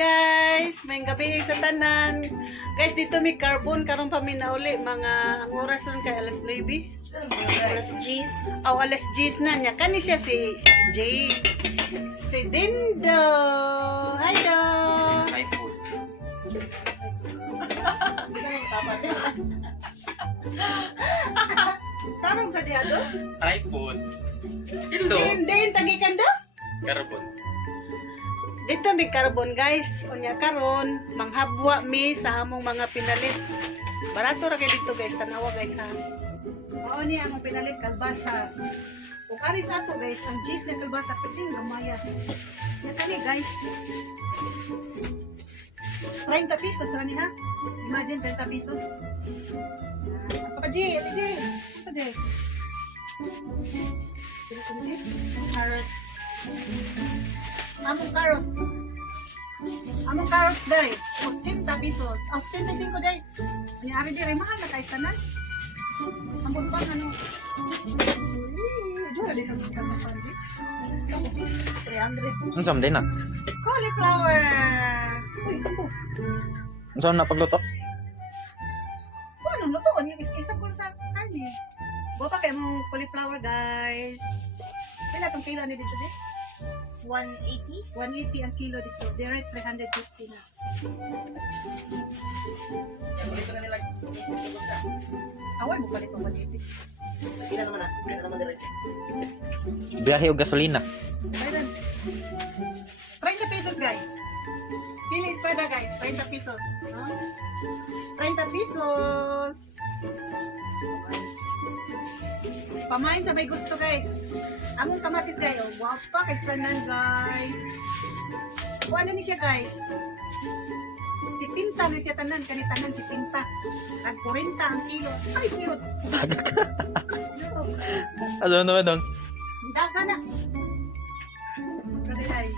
guys, may gabi sa tanan. Guys, dito may carbon karon pa mi na uli mga ang oras ron kay alas 9. Alas G's. Aw alas 10 na niya. Kani siya si Jay. Si Dindo. Hi do. Hi food. Tarong sa diado? Hi food. Hello. Din tagikan do? Carbon. Dito may carbon guys. Unya karon manghabwa mi sa among mga pinalit. Barato ra kay dito guys, tanawa guys ha. Mao ni ang pinalit kalbasa. Ug aris ato guys, ang cheese na kalbasa piting gamaya. Ya kani guys. 30 pesos ra ni ha. Imagine 30 pesos. Apa Ji? Apa Ji? Apa Ji? Carrots. Among carrots day, 80 pesos. 85 day. Ani ari dire mahal na kay tanan. Ambot pa ano. Dua di kami kan pansi. 300. Unsam din na? Cauliflower. Uy, sampo. Unsam na pagluto? Ano luto ni iskisa ko sa ani. Buwa pa kay mo cauliflower guys. Pila tong kilo ni dito di? 180. 180 ang kilo dito. Direct 350 na. Away mo pa dito 180. Biyahe o gasolina. Ayun. 30 pesos guys. Sili espada guys. 30 pesos. Huh? 30 pesos. Pamain sa may gusto guys. Among kamatis guys. Oh, wow pa kay tanan guys. Ano ni siya guys? Si Pinta na siya tanan. Kanitanan si Pinta. Tag 40 ang kilo. Ay cute. Ano naman doon? Daga na. Ay.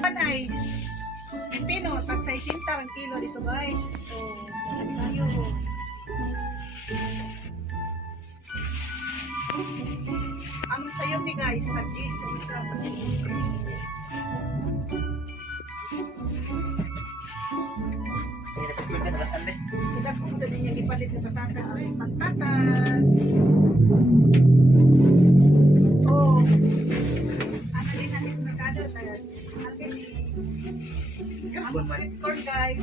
Panay. Pipino, tag 60 ang kilo dito guys. So, dali tayo. Ang sayo ni guys, tag G's ang isa. Kita kung sa din yung ipalit na patatas. Ay, patatas. Oh. Ano din natin sa merkado? Ate ni... Ang sweet corn guys.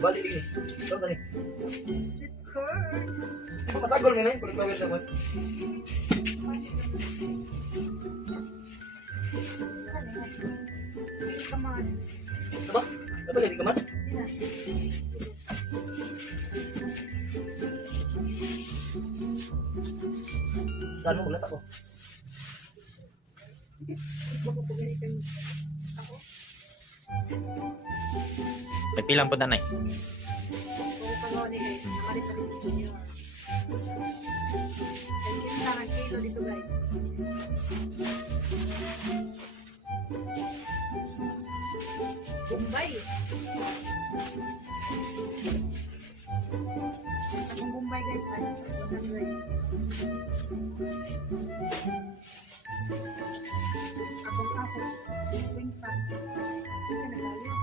Balik ini. Tahu tadi. Sweet corn. Pasagol ni, kulit bawal naman. Sweet kamas. Diba? Ito lagi kemas. Sina. Dan mo ulat ako. Bako po ganito ako. May pilang po nanay. Oo, pagawa ni guys. Namalit pa rin si Junior. 60 ang kilo dito guys. Bombay. Akong Bombay guys. Ay, 100. Akong apos. Wing pan. Ito na tayo.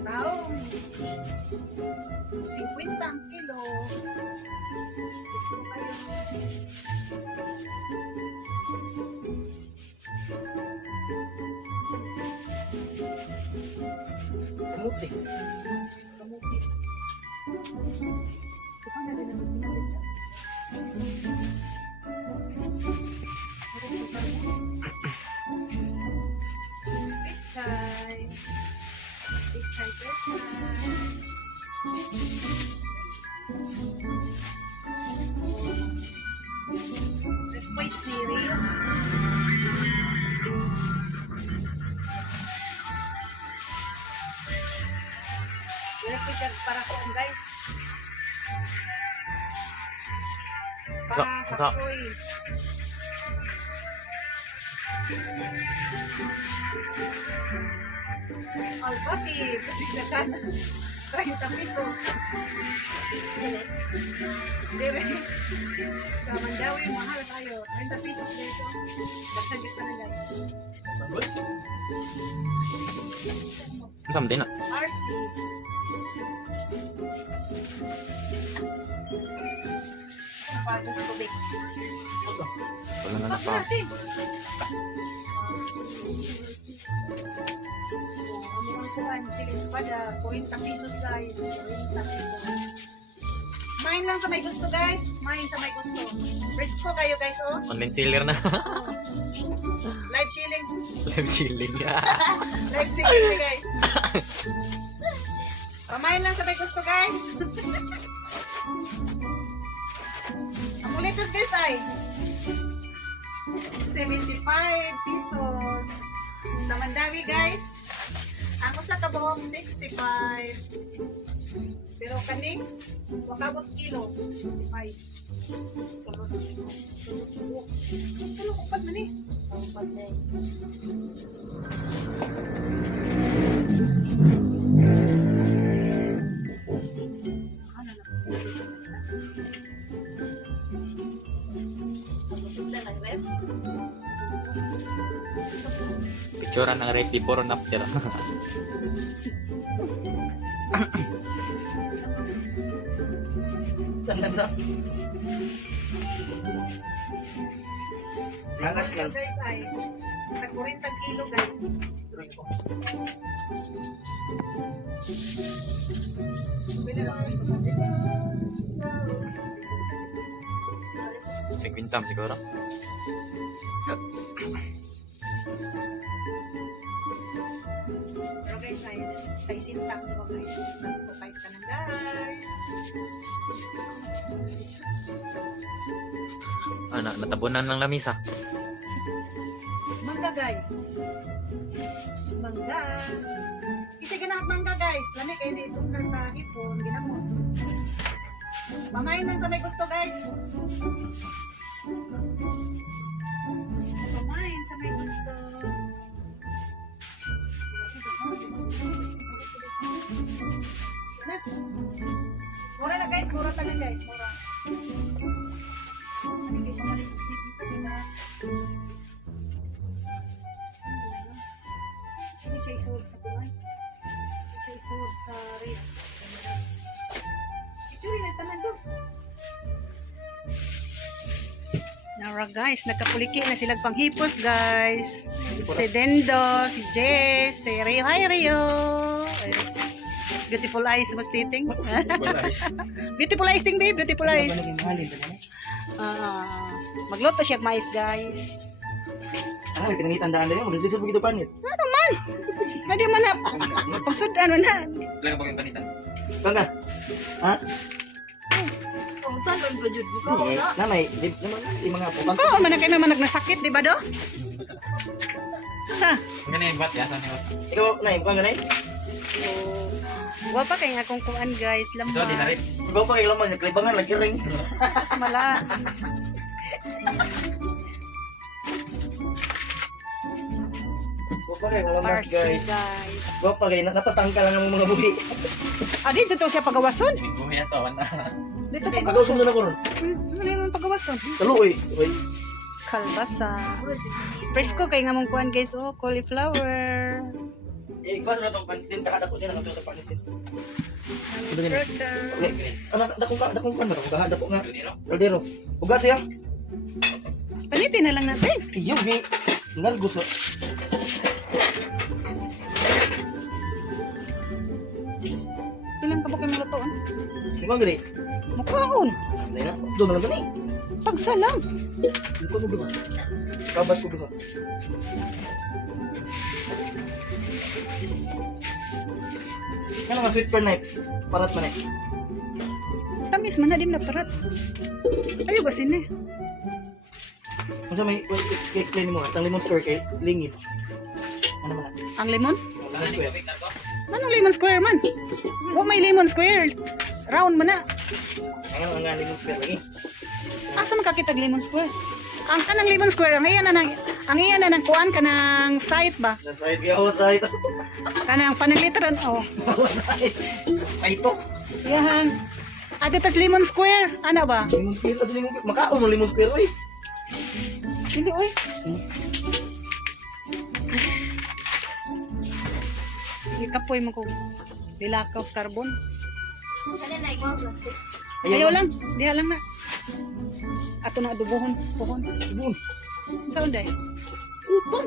Taong 50 ang kilo. Gusto mo kayo. Kamuti. Kamuti. Ito na rin naman natin sa... Pichay. Pichay, pichay. Request cereal. Request para ko guys. Para sa Sa- soy. Albati, pagkakanan. 30 pesos. Dire. Sa Mandawi, mahal tayo. 30 pesos dito. Dagsagit ka na guys. Sanggol? Saan din na? RC. Para sa tubig. Wala nga na Bakit pa. natin? Ang kuhan, sige, espada. 40 pesos guys. 40 pesos. Main lang sa may gusto guys. Main sa may gusto. Fresco kayo guys oh. Online seller na. Live chilling. Live chilling. Live chilling na guys. Pamain lang sa may gusto guys. Ang ulitas guys ay 75 pesos. Sa Mandawi guys. Ang usa ka buhok 65. Pero kaning wakabot kilo 5. Tulo upat man eh. Upat na eh. Ano na? Picturean ng rep before and after. Ganda. Angas Ito, lang. guys ay nag 40 kilo guys. Bili lang kami ito. 50 siguro. Pero guys ay sa isintang ko guys. Nagpapais ka na guys. Natabunan ng lamisa. Mangga guys. Mangga. Kasi ganahap mangga guys. Lami kayo na itos na sa hipon. Ginamos. Pamain lang sa may gusto guys. Pamain sa may gusto. Mura na guys. Mura tayo guys. Mura. Ano kayo pamalit sa city sa nila. Hindi siya isuod sa buhay. Hindi siya isuod sa rin. Itsuri na tanan doon. Nara guys, nagkapuliki na silang panghipos guys. Si Dendo, si Jess, si Rio. Hi Rio! Ay, beautiful eyes, mas titing. Beautiful eyes ting babe, beautiful eyes. Magluto siya mais guys. Ay, pinangitandaan na yun. Magdisip begitu panit. Hindi man na. Pagsudan mo na. Talaga ba yung panitan? Bangga. Ha? Kung talon ba jud buka Eh, wala. nanay, di mga putang. Oo, man na kayo naman nagnasakit, di ba do? Sa? Ang ganyan yung bat, yasa niyo. Ikaw, nay, bukan ganay? Wa pa kay nga kung kuan guys, Ito, di na rin. lambas. Ikaw pa kay laman, nagkalibangan, lagi ring. Mala. Ikaw pa kay lamas, Parsley guys. guys. Ikaw pa kay, napastangka lang ang mga buhi. Ah, dito to siya pagawason. Buhay na to, wala. Dito Ikaw pagawason. sumunod ako ron. Ano yung pagawason? Kaluoy. Uy. Kalbasa. Fresco kay nga mong kuan guys, oh, cauliflower. Eh, basta na itong panitin, kahadap ko niya, nakatuwa sa panitin. Ano din? Rocha. Dakong pan ba? Kahadap ko nga. Dito, Caldero. Ugas siya. Panitin na lang natin. Iyo, bi. Nalgus. Ilang kabok yung lutoon? Ikaw gani. Mukhaon. Dahil na. Doon na lang gani. Tagsa lang. Ikaw mo duha. Kabat ko duha. Kaya nga sweet corn knife. Parat man eh. Tamis man na din na parat. Ayaw gasin eh. Kung sa may, i-explain mo nga, ang lemon square kay lingit. Ano man na? Ang lemon? wala na yung na to. Anong lemon square man? Huwag may lemon square. Round mo na. Ngayon ang nga lemon square lagi. Asa makakitag lemon square? Ang kanang lemon square, ang iyan na ng kuan kanang site ba? Sa side, gawa side. Kanang panangliteran, oh. Gawa side. Ay, ito. Yan. Ate, tas Lemon Square. Ano ba? Lemon square. Ito lemon square. Makaon mo lemon square, uy. Hindi, uy. Ikapoy mo ko. Lilakaw sa carbon. Ano na ikaw plastic? Ayaw lang. Diha lang na. Ato na adubohon. Puhon. Ibon. Saan day? Upan.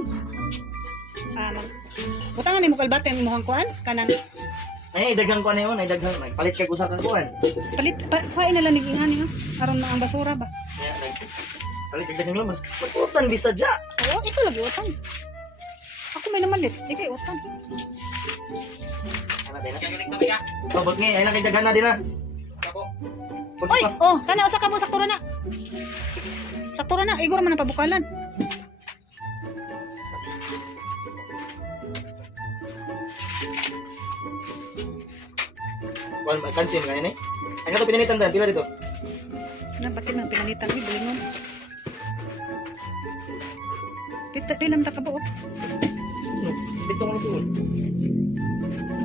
Butangan ni mo kalbate ang imuhang kuan. Kanang Ay, dagang ko na yun. Ay, dagang. Ay, palit kag usa ka kuan. kuhain na lang ni ingani. Aron na ang basura ba? Kaya, palit kag dagang lamas. Patutan, bisa dya. Oo, ikaw lagi utang. Ako may namalit. Ikay utang. Ano, din na? Kaya galing kami ka. Tobot nga. Ay, lang kag dagan na din na. Kabo. Punta Oy, pa. oh, kana usa ka mo sakto na. Sakto na, igor man ang pabukalan. Kuan, kansin kanya ni. Ay, nga to pinanitan dan. Pila dito? Na bakit man pinalitan ni bulingon. Pilam ta ka ba? Bitong mo ito.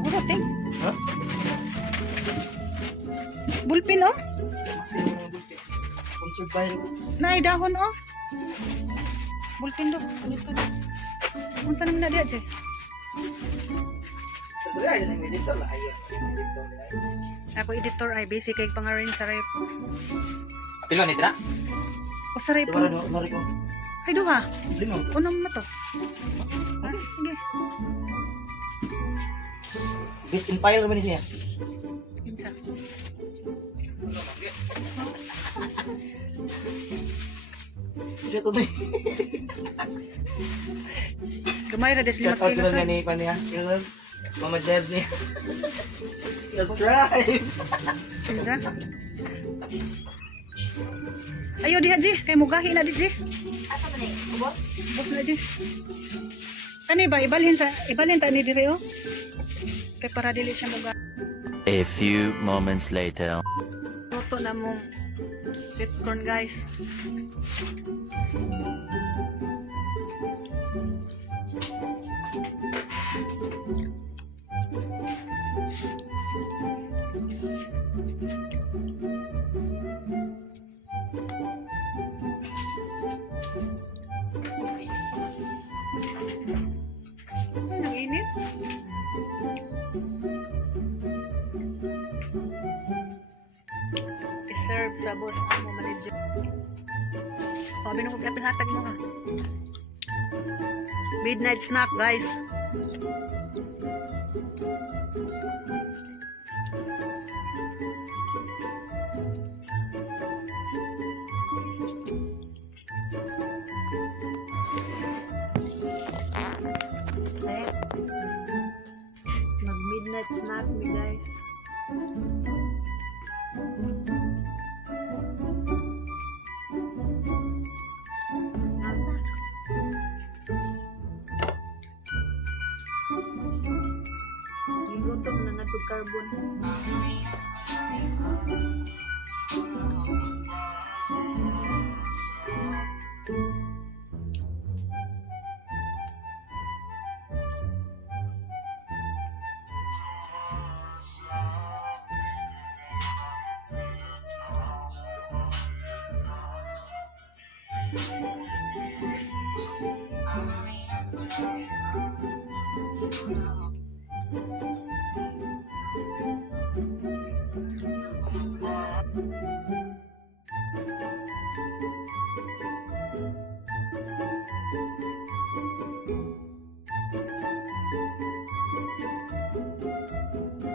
Uro ting. Ha? Bulpin oh. Masin yung mga dulce. Conserve viral. Naay dahon oh. Bulpin do. Palitan. Unsa naman na diya, Jay? Kasi ay, yung editor la. Ayun. Editor la. Ako editor ay basic kay pangarin sa rep. Pilo ni Dra. O sa rep. Ito para do, mari ko. Ay duha. Lima. Unang na to. Ah, sige. Best in file naman niya. Insa. Siya to. Gamay ra des 5 Shout out ko kilos. na ni Pan niya. Yun, Mama Jebs niya. Let's try. Insa. Ayo diha, Ji. Kay mugahi na di, Ji. Asa ba ni? Ubo? Bos na, Ji. Kani ba ibalhin ta ni dire oh. Kay para dili siya mugahi. A few moments later. Luto na mong sweet corn, guys. Ay, nag-init. I-serve sa boss ang mo manager. O, binukog na pinatag mo ka. Midnight snack, guys. Mag-midnight snack mi, guys. Gutom na nga to carbon.